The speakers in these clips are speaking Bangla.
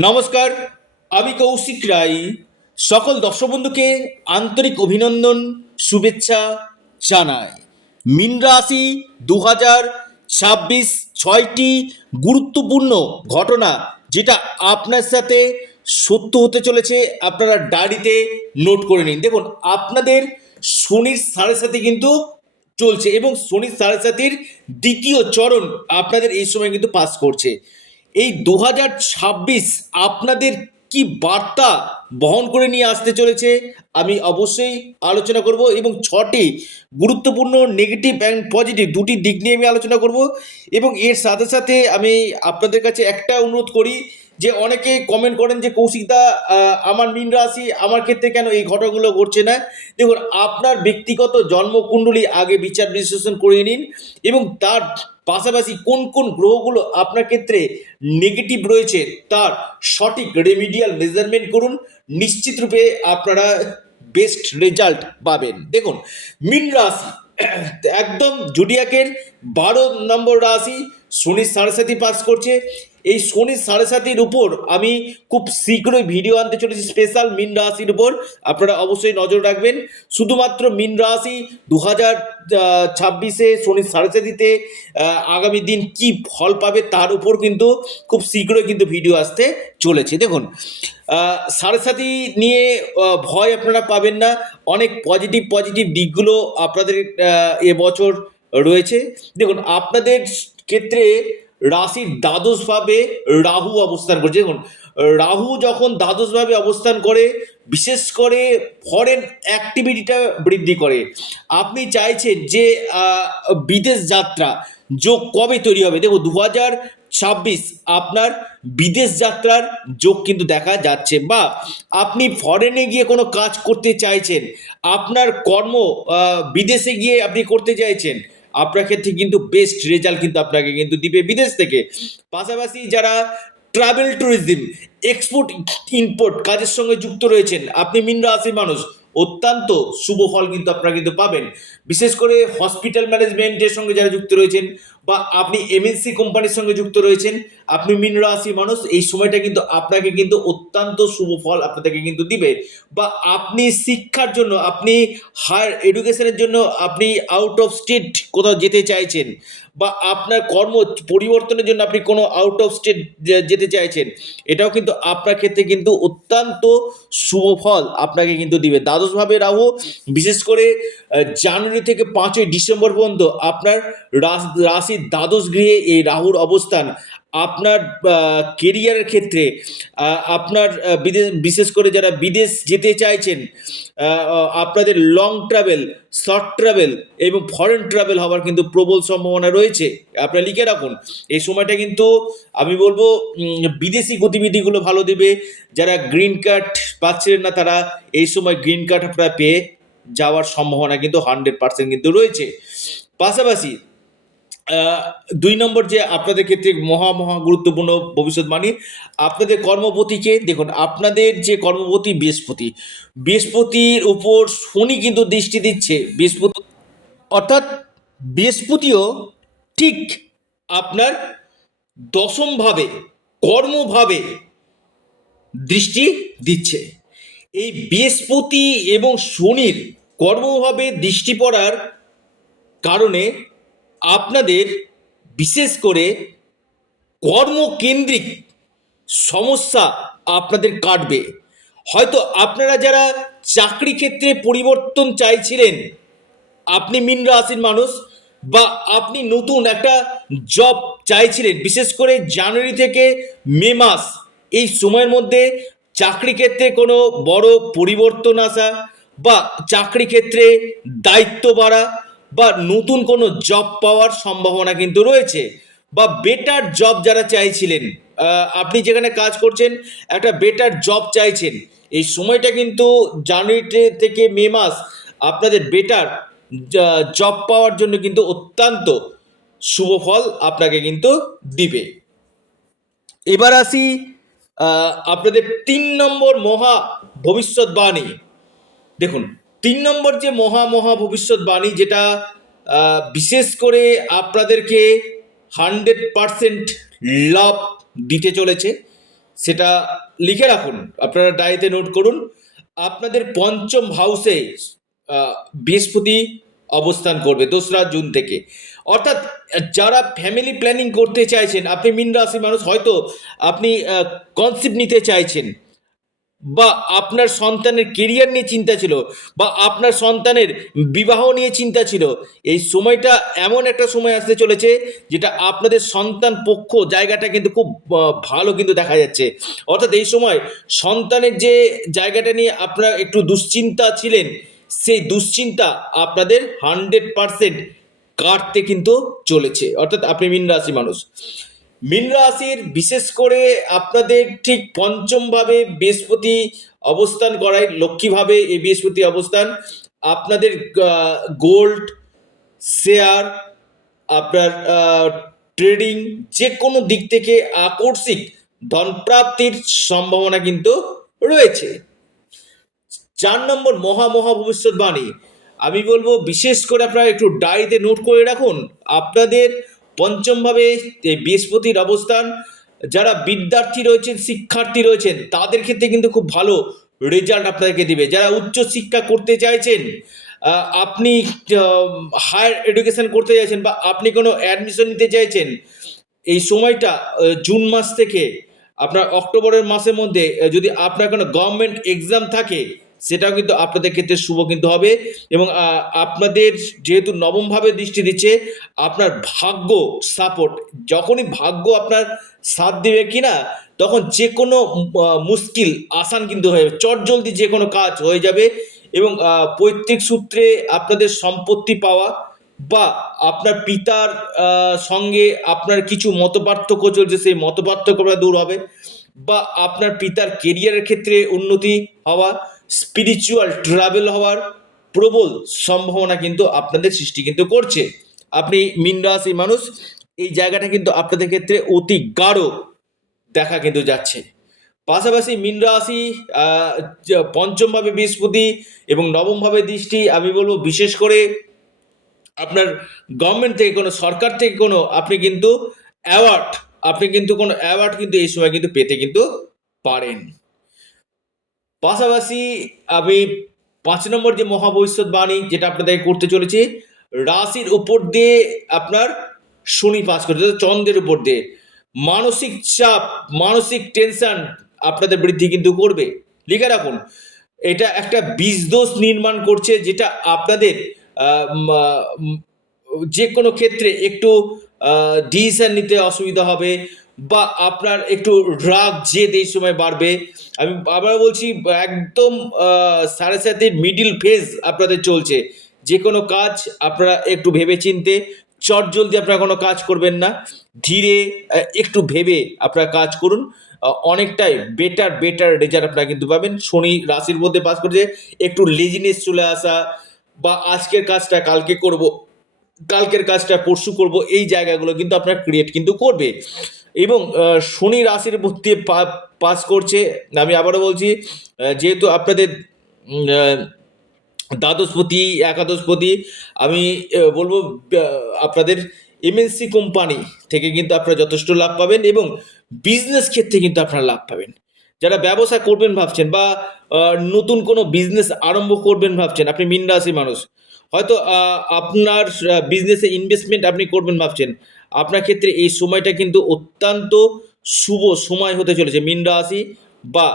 নমস্কার, আমি কৌশিক রায়। সকল দর্শক বন্ধুকে আন্তরিক অভিনন্দন, শুভেচ্ছা জানাই। মীন রাশি 2026 ছয়টি গুরুত্বপূর্ণ ঘটনা যেটা আপনার সাথে সত্য হতে চলেছে, আপনারা ডায়েরিতে নোট করে নিন। দেখুন, আপনাদের শনির সাড়ে সাথে কিন্তু চলছে এবং শনির সাড়ে সাতির দ্বিতীয় চরণ আপনাদের এই সময় কিন্তু পাস করছে। এই 2026 আপনাদের কি বার্তা বহন করে নিয়ে আসতে চলেছে আমি অবশ্যই আলোচনা করব, এবং ছটি গুরুত্বপূর্ণ নেগেটিভ অ্যান্ড পজিটিভ দুটি দিক নিয়ে আমি আলোচনা করব। এবং এর সাথে সাথে আমি আপনাদের কাছে একটা অনুরোধ করি যে অনেকে কমেন্ট করেন যে কৌশিকদা, আমার মীন রাশি, আমার ক্ষেত্রে কেন এই ঘটনাগুলো ঘটছে না। দেখুন, আপনার ব্যক্তিগত জন্মকুণ্ডলী আগে বিচার বিশ্লেষণ করে নিন, এবং তার পাশাপাশি কোন কোন গ্রহগুলো আপনার ক্ষেত্রে নেগেটিভ রয়েছে তার সঠিক রেমিডিয়াল মেজারমেন্ট করুন। নিশ্চিত রূপে আপনারা বেস্ট রেজাল্ট পাবেন। দেখুন, মীন রাশি একদম জুডিয়াকের 12 নম্বর রাশি, শনির সাড়ে সাতি পাস করছে। এই শনির সাড়ে সাতির উপর আমি খুব শীঘ্রই ভিডিও আনতে চলেছি স্পেশাল মীন রাশির উপর, আপনারা অবশ্যই নজর রাখবেন। শুধুমাত্র মীন রাশি 2026-এ শনির সাড়ে সাতিতে আগামী দিন কি ফল পাবে তার উপর কিন্তু খুব শীঘ্রই কিন্তু ভিডিও আসতে চলেছে। দেখুন, সাড়ে সাতি নিয়ে ভয় আপনারা পাবেন না, অনেক পজিটিভ পজিটিভ দিকগুলো আপনাদের এবছর রয়েছে। দেখুন, আপনাদের ক্ষেত্রে রাশির দ্বাদশভাবে রাহু অবস্থান করছে। দেখুন, রাহু যখন দ্বাদশভাবে অবস্থান করে, বিশেষ করে ফরেন অ্যাক্টিভিটিটা বৃদ্ধি করে। আপনি চাইছেন যে বিদেশ যাত্রা যোগ কবে তৈরি হবে। দেখুন, 2026 আপনার বিদেশ যাত্রার যোগ কিন্তু দেখা যাচ্ছে, বা আপনি ফরেনে গিয়ে কোনো কাজ করতে চাইছেন, আপনার কর্ম বিদেশে গিয়ে আপনি করতে চাইছেন, আপনার ক্ষেত্রে কিন্তু বেস্ট রেজাল্ট কিন্তু আপনাকে কিন্তু দিবে বিদেশ থেকে। পাশাপাশি যারা ট্রাভেল ট্যুরিজম, এক্সপোর্ট ইম্পোর্ট কাজের সঙ্গে যুক্ত রয়েছেন, আপনি মীন রাশির মানুষ, অত্যন্ত শুভ ফল কিন্তু আপনারা কিন্তু পাবেন। বিশেষ করে হসপিটাল ম্যানেজমেন্টের সঙ্গে যারা যুক্ত রয়েছেন, বা আপনি এমএনসি কোম্পানির সঙ্গে যুক্ত রয়েছেন, আপনি মীন রাশির মানুষ, এই সময়টা কিন্তু আপনাকে কিন্তু অত্যন্ত শুভ ফল আপনাদেরকে কিন্তু দিবে। বা আপনি শিক্ষার জন্য, আপনি হায়ার এডুকেশনের জন্য আপনি আউট অফ স্টেট কোথাও যেতে চাইছেন, বা আপনার কর্ম পরিবর্তনের জন্য আপনি কোনো আউট অফ স্টেট যেতে চাইছেন, এটাও কিন্তু আপনার ক্ষেত্রে কিন্তু অত্যন্ত শুভ ফল আপনাকে কিন্তু দিবে। দ্বাদশভাবে রাহু, বিশেষ করে জানুয়ারি থেকে 5ই ডিসেম্বর পর্যন্ত আপনার রাশির দ্বাদশ গৃহে এই রাহুর অবস্থান আপনার কেরিয়ারের ক্ষেত্রে, আপনার বিশেষ করে যারা বিদেশ যেতে চাইছেন, আপনাদের লং ট্রাভেল, শর্ট ট্রাভেল এবং ফরেন ট্রাভেল হওয়ার কিন্তু প্রবল সম্ভাবনা রয়েছে। আপনারা লিখে রাখুন, এই সময়টা কিন্তু আমি বলবো বিদেশি গতিবিধিগুলো ভালো দিবে। যারা গ্রিন কার্ড পাচ্ছিলেন না, তারা এই সময় গ্রিন কার্ড আপনারা পেয়ে যাওয়ার সম্ভাবনা কিন্তু 100% কিন্তু রয়েছে। পাশাপাশি 2 নম্বর যে আপনাদের ক্ষেত্রে মহা গুরুত্বপূর্ণ ভবিষ্যৎবাণী, আপনাদের কর্মপতিকে দেখুন। আপনাদের যে কর্মপতি বৃহস্পতির উপর শনি কিন্তু দৃষ্টি দিচ্ছে। বৃহস্পতি অর্থাৎ বৃহস্পতিও ঠিক আপনার দশমভাবে, কর্মভাবে দৃষ্টি দিচ্ছে। এই বৃহস্পতি এবং শনির কর্মভাবে দৃষ্টি পড়ার কারণে আপনাদের বিশেষ করে কর্মকেন্দ্রিক সমস্যা আপনাদের কাটবে। হয়তো আপনারা যারা চাকরি ক্ষেত্রে পরিবর্তন চাইছিলেন, আপনি মীন রাশির মানুষ, বা আপনি নতুন একটা জব চাইছিলেন, বিশেষ করে জানুয়ারি থেকে মে মাস এই সময়ের মধ্যে চাকরি ক্ষেত্রে কোনো বড় পরিবর্তন আসা, বা চাকরি ক্ষেত্রে দায়িত্ব বাড়া, বা নতুন কোনো জব পাওয়ার সম্ভাবনা কিন্তু রয়েছে। বা বেটার জব যারা চাইছিলেন, আপনি যেখানে কাজ করছেন একটা বেটার জব চাইছেন, এই সময়টা কিন্তু জানুয়ারি থেকে মে মাস আপনাদের বেটার জব পাওয়ার জন্য কিন্তু অত্যন্ত শুভ ফল আপনাকে কিন্তু দিবে। এবার আসি আপনাদের 3 নম্বর মহা ভবিষ্যৎবাণী। দেখুন, 3 নম্বর যে মহা ভবিষ্যৎবাণী, যেটা বিশেষ করে আপনাদেরকে 100% লাভ দিতে চলেছে, সেটা লিখে রাখুন, আপনারা ডায়েরিতে নোট করুন। আপনাদের পঞ্চম হাউসে বৃহস্পতি অবস্থান করবে 2রা জুন থেকে। অর্থাৎ যারা ফ্যামিলি প্ল্যানিং করতে চাইছেন, আপনি মীন রাশি মানুষ, হয়তো আপনি কনসেপ্ট নিতে চাইছেন, বা আপনার সন্তানের কেরিয়ার নিয়ে চিন্তা ছিল, বা আপনার সন্তানের বিবাহ নিয়ে চিন্তা ছিল, এই সময়টা এমন একটা সময় আসতে চলেছে যেটা আপনাদের সন্তান পক্ষ জায়গাটা কিন্তু খুব ভালো কিন্তু দেখা যাচ্ছে। অর্থাৎ এই সময় সন্তানের যে জায়গাটা নিয়ে আপনারা একটু দুশ্চিন্তা ছিলেন, সেই দুশ্চিন্তা আপনাদের 100% কাটতে কিন্তু চলেছে। অর্থাৎ আপনি মীন রাশি মানুষ, মীন রাশির বিশেষ করে আপনাদের ঠিক পঞ্চম ভাবে বৃহস্পতি অবস্থান করায়, লক্ষ্মীভাবে এই বৃহস্পতি অবস্থান আপনাদের গোল্ড, শেয়ার, আপনার ট্রেডিং, যে কোনো দিক থেকে আকস্মিক ধনপ্রাপ্তির সম্ভাবনা কিন্তু রয়েছে। 4 নম্বর মহা ভবিষ্যৎবাণী, আমি বলবো বিশেষ করে আপনারা একটু ডায়েরিতে নোট করে রাখুন। আপনাদের পঞ্চমভাবে এই বৃহস্পতির অবস্থান, যারা বিদ্যার্থী রয়েছেন, শিক্ষার্থী রয়েছেন, তাদের ক্ষেত্রে কিন্তু খুব ভালো রেজাল্ট আপনাদেরকে দিবে। যারা উচ্চ শিক্ষা করতে চাইছেন, আপনি হায়ার এডুকেশন করতে চাইছেন, বা আপনি কোনো অ্যাডমিশন নিতে চাইছেন, এই সময়টা জুন মাস থেকে আপনার অক্টোবরের মাসের মধ্যে যদি আপনার কোনো গভর্নমেন্ট এক্সাম থাকে, সেটাও কিন্তু আপনাদের ক্ষেত্রে শুভ কিন্তু হবে। এবং আপনাদের যেহেতু নবমভাবে দৃষ্টি দিচ্ছে, আপনার ভাগ্য সাপোর্ট, যখনই ভাগ্য আপনার সাথ দেবে কিনা, তখন যে কোনো মুশকিল আসান কিন্তু হয়ে যাবে, চটজলদি যে কোনো কাজ হয়ে যাবে। এবং পৈতৃক সূত্রে আপনাদের সম্পত্তি পাওয়া, বা আপনার পিতার সঙ্গে আপনার কিছু মতপার্থক্য চলছে, সেই মতপার্থক্যটা দূর হবে, বা আপনার পিতার কেরিয়ারের ক্ষেত্রে উন্নতি হওয়া, স্পিরিচুয়াল ট্রাভেল হওয়ার প্রবল সম্ভাবনা কিন্তু আপনাদের সৃষ্টি কিন্তু করছে। আপনি মীন রাশি মানুষ, এই জায়গাটা কিন্তু আপনাদের ক্ষেত্রে অতি গাঢ় দেখা কিন্তু যাচ্ছে। পাশাপাশি মীন রাশি পঞ্চমভাবে বৃহস্পতি এবং নবমভাবে দৃষ্টি, আমি বলবো বিশেষ করে আপনার গভর্নমেন্ট থেকে কোনো, সরকার থেকে কোনো আপনি কিন্তু অ্যাওয়ার্ড, আপনি কিন্তু কোনো অ্যাওয়ার্ড কিন্তু এই সময় কিন্তু পেতে কিন্তু পারেন। পাশাপাশি আমি 5 নম্বর যে মহাভবিষ্যৎবাণী যেটা আপনাদের করতে চলেছি, রাশির উপর দিয়ে আপনার শনি পাস করছে, চন্দ্রের উপর দিয়ে মানসিক চাপ, মানসিক টেনশন আপনাদের বৃদ্ধি কিন্তু করবে। লিখে রাখুন, এটা একটা বীজদোষ নির্মাণ করছে, যেটা আপনাদের যে কোনো ক্ষেত্রে একটু ডিসিশন নিতে অসুবিধা হবে, বা আপনার একটু রাগ জেদ এই সময় বাড়বে। আমি আবার বলছি, একদম 7.5 মিডিল ফেজ আপনাদের চলছে। যে কোনো কাজ আপনারা একটু ভেবে চিনতে, চটজলদি আপনারা কোনো কাজ করবেন না, ধীরে একটু ভেবে আপনারা কাজ করুন। অনেকটাই বেটার রেজাল্ট আপনারা কিন্তু পাবেন। শনি রাশির মধ্যে পাস করছে, একটু লেজিনেস চলে আসা, বা আজকের কাজটা কালকে করব, কালকের কাজটা পরশু করব, এই জায়গাগুলো কিন্তু আপনার ক্রিয়েট কিন্তু করবে। এবং শনি রাশির মধ্যে পাস করছে, আমি আবারও বলছি, যেহেতু আপনাদের দ্বাদশপতি, একাদশপতি, আমি বলবো আপনাদের এমএনসি কোম্পানি থেকে কিন্তু আপনারা যথেষ্ট লাভ পাবেন, এবং বিজনেস ক্ষেত্রে কিন্তু আপনারা লাভ পাবেন। যারা ব্যবসা করবেন ভাবছেন, বা নতুন কোনো বিজনেস আরম্ভ করবেন ভাবছেন, আপনি মীন রাশি মানুষ, হয়তো আপনার বিজনেসে ইনভেস্টমেন্ট আপনি করবেন ভাবছেন, আপনার ক্ষেত্রে এই সময়টা কিন্তু অত্যন্ত শুভ সময় হতে চলেছে মীন রাশি, বা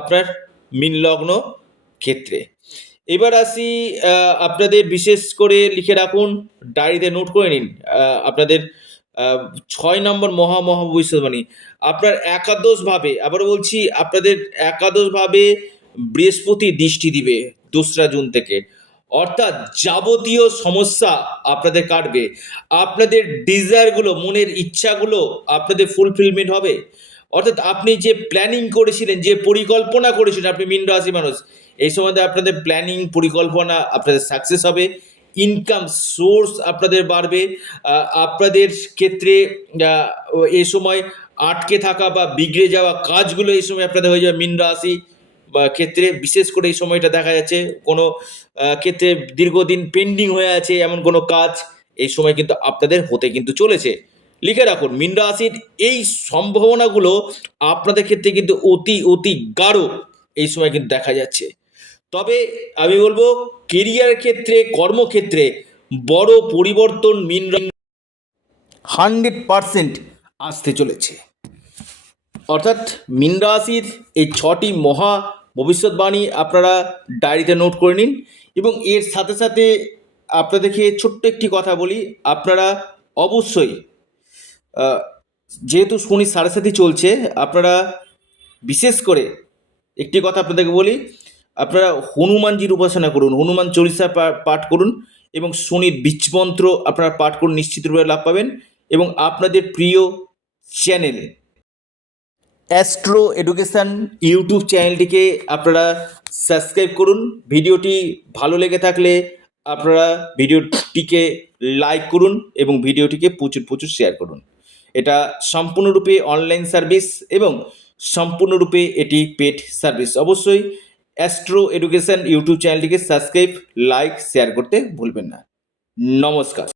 আপনার মীন লগ্ন ক্ষেত্রে। এবার আসি, আপনাদের বিশেষ করে লিখে রাখুন, ডায়েরিতে নোট করে নিন, আপনাদের 6 নম্বর ভবিষ্যৎবাণী, আপনার একাদশভাবে, আবার বলছি, আপনাদের একাদশভাবে বৃহস্পতি দৃষ্টি দিবে 2রা জুন থেকে। অর্থাৎ যাবতীয় সমস্যা আপনাদের কাটবে, আপনাদের ডিজায়ারগুলো, মনের ইচ্ছাগুলো আপনাদের ফুলফিলমেন্ট হবে। অর্থাৎ আপনি যে প্ল্যানিং করেছিলেন, যে পরিকল্পনা করেছিলেন, আপনি মীন রাশি মানুষ, এই সময় আপনাদের প্ল্যানিং পরিকল্পনা আপনাদের সাকসেস হবে, ইনকাম সোর্স আপনাদের বাড়বে। আপনাদের ক্ষেত্রে এই সময় আটকে থাকা বা বিগড়ে যাওয়া কাজগুলো এই সময় আপনাদের হয়ে যাবে মীন রাশি বা ক্ষেত্রে। বিশেষ করে এই সময়টা দেখা যাচ্ছে কোনো ক্ষেত্রে দীর্ঘদিন পেন্ডিং হয়ে আছে এমন কোনো কাজ এই সময় কিন্তু আপনাদের হতে কিন্তু চলেছে। লিখে রাখুন মীন রাশির এই সম্ভাবনাগুলো আপনাদের ক্ষেত্রে কিন্তু অতি অতি গাঢ় এই সময় কিন্তু দেখা যাচ্ছে। তবে আমি বলবো কেরিয়ার ক্ষেত্রে, কর্মক্ষেত্রে বড় পরিবর্তন 100% আসতে চলেছে। অর্থাৎ মীন রাশির এই 6টি মহা ভবিষ্যৎবাণী আপনারা ডায়েরিতে নোট করে নিন, এবং এর সাথে সাথে আপনাদেরকে ছোট্ট একটি কথা বলি, আপনারা অবশ্যই যেহেতু শনি সাড়ে সাথী চলছে, আপনারা বিশেষ করে একটি কথা আপনাদেরকে বলি, আপনারা হনুমানজির উপাসনা করুন, হনুমান চল্লিশা পাঠ করুন এবং শনির বীজমন্ত্র আপনারা পাঠ করুন, নিশ্চিতভাবে লাভ পাবেন। এবং আপনাদের প্রিয় চ্যানেল অ্যাস্ট্রো এডুকেশান ইউটিউব চ্যানেলটিকে আপনারা সাবস্ক্রাইব করুন। ভিডিওটি ভালো লেগে থাকলে আপনারা ভিডিওটিকে লাইক করুন এবং ভিডিওটিকে প্রচুর প্রচুর শেয়ার করুন। এটা সম্পূর্ণরূপে অনলাইন সার্ভিস এবং সম্পূর্ণরূপে এটি পেড সার্ভিস। অবশ্যই অ্যাস্ট্রো এডুকেশান ইউটিউব চ্যানেলটিকে সাবস্ক্রাইব, লাইক, শেয়ার করতে ভুলবেন না। নমস্কার।